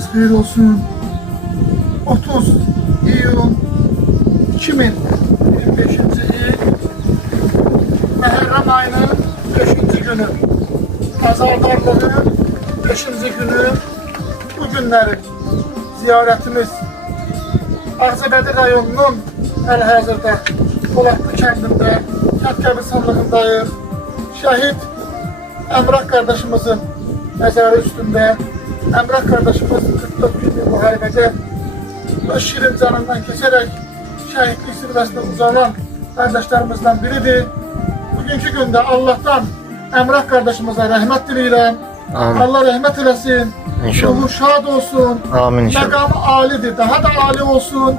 Geceniz xeyir olsun. 30 iyun 2025-ci il Məhərrəm ayının 5-ci günü. Pazardarlığın 5-ci günü. Bu günləri ziyarətimiz Ağcabədi rayonunun hal-hazırda Poladlı kəndində, kənd qəbirstanlığındayıq. Şəhid Əmrah qardaşımızın məzarı üstündə. Əmrah qardaşımız 44 günlük müharibədə öz şirin canından keçərək şəhidlik zirvəsinə uzanan qardaşlarımızdan biridir. Bugünkü gündə Allah'tan Əmrah qardaşımıza rəhmət diləyirəm. Amin. Allah rəhmət eləsin. İnşallah. Ruhu şad olsun. Amin inşallah. Məqamı alidir, daha da ali olsun.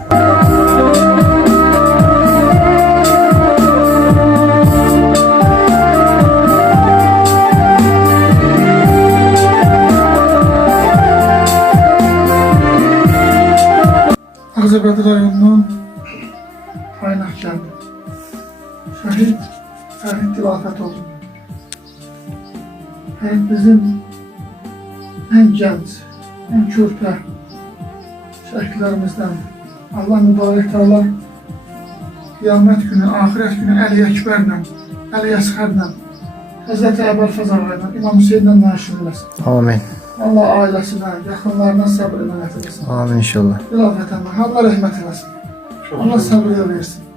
Ağcabədi rayonunun Qaynaq kəndi. Şəhid Fərid Dilafətov. Bizim ən gənc, ən körpə şəhidlərimizdən. Allah mübarək Teala qiyamət günü, axirət günü Əli Əkbərlə, Əli Əsxərlə, Həzrəti Əbəl Fəzarlarla, İmam Hüseynlə nəşr eləsin. Amin. Allah ailəsinə, yaxınlarına səbr əmanət eləsin. Amin inşallah. Dilafətənlə, Allah rəhmət eləsin. Allah səbr versin.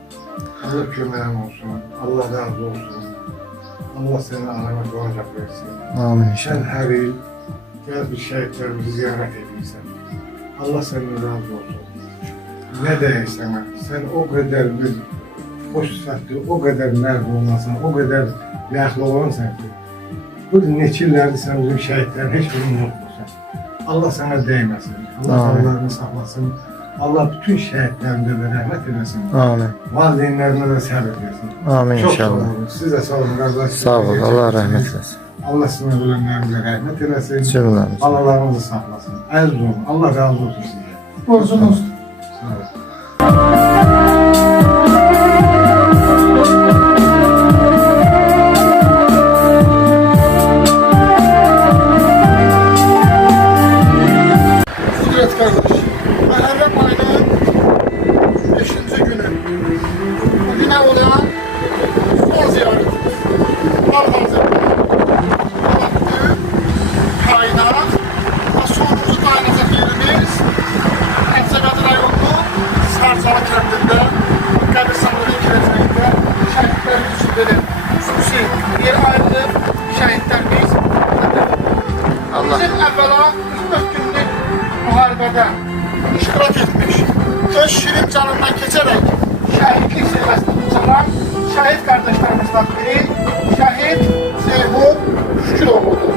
Allah köməyin olsun, Allah razı olsun. Allah seni anama doğacaq versin. Amin Sen inşallah. her il gel bir şehitlerimizi ziyaret edirsən. Allah senden razı olsun. Ne deyirsən, sen o kadar bir hoş sıfatlı, o kadar mərd olmasan, o kadar layıqlı olansan ki, bu neçə illərdir sen bizim şehitlerin hiç birini unutmursan. Allah sana değmesin, Allah sağlarını saklasın. Allah bütün şehitlerimize de rahmet eylesin. Amin. Valideynlerine de sabır versin. Amin Çok inşallah. sağ olun. Siz de sağ olun kardeşler. Sağ ol. Allah rahmet eylesin. Allah sizin ölümlerinize rahmet eylesin. Cümlemiz. Allah'larınızı saklasın. Aziz olun. Allah razı olsun size. Borcunuz. Sağ olun. Kudret kardeş. Məhərrəm ayının 5-ci günü. Bugünə olan son ziyaretimiz. Hal-hazırda Poladlı, Qaynaq və sonuncu dayanacaq yerimiz Ağcabədi rayonunun Sarcalı kəndində qəbirstanlığın girəcəyində şəhidlərimiz üçün belə xüsusi yer ayrılıb. Şəhidlərimiz Allah. bizim əvvəla 44 günlük müharibədə iştirak etmiş, öz şirin canından keçərək şəhidlik zirvəsinə uzanan şəhid qardaşlarımızdan biri şəhid Zeyhun Şüküroğludur.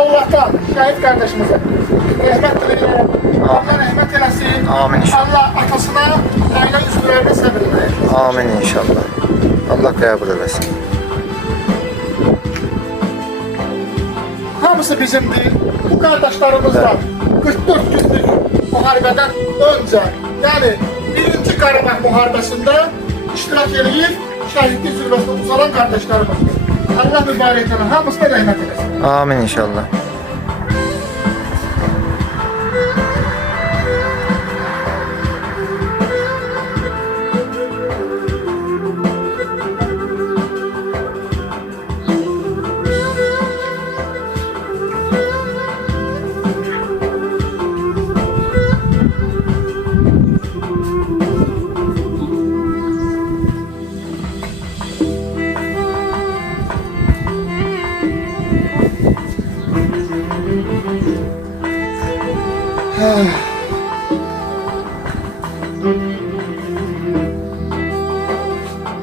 Allah'tan şəhid qardaşımıza rəhmət diləyirəm. Allah rəhmət eləsin. Amin inşallah. Allah atasına, ailə üzvlərinə səbir eləyir. Amin inşallah. Allah qəbul eləsin. Hamısı bizimdir. Bu qardaşlarımızdan 44 günlük müharibədən öncə, yəni 1-ci Qarabağ müharibəsində iştirak edib şəhidlik zirvəsinə uzanan qardaşlarımızdır. Allah mübarək eləsin, hamısına rəhmət eləsin. Amin inşallah.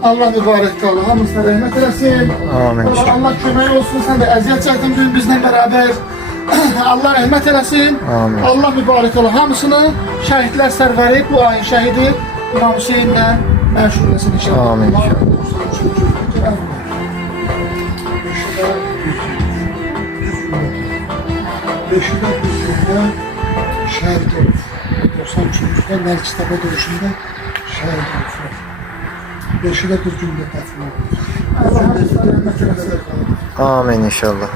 Allah mübarək Teala hamısına rəhmət eləsin. Amin inşallah. Allah kömək olsun, sən də əziyyət çəkdin bugün bizlə bərabər. Allah rəhmət eləsin. Amin. Allah mübarək Teala hamısını şəhidlər sərvəri bu ayın şəhidi İmam Hüseynlə məşhur eləsin inşallah. Amin inşallah. Beşikdə Türkiyədə şəhid olub. 93-də Nərkistəbə döyüşündə şəhid olub. Beşikdə bir gündə dəfn olub. Allah rəhmət eləsin. Amin inşallah.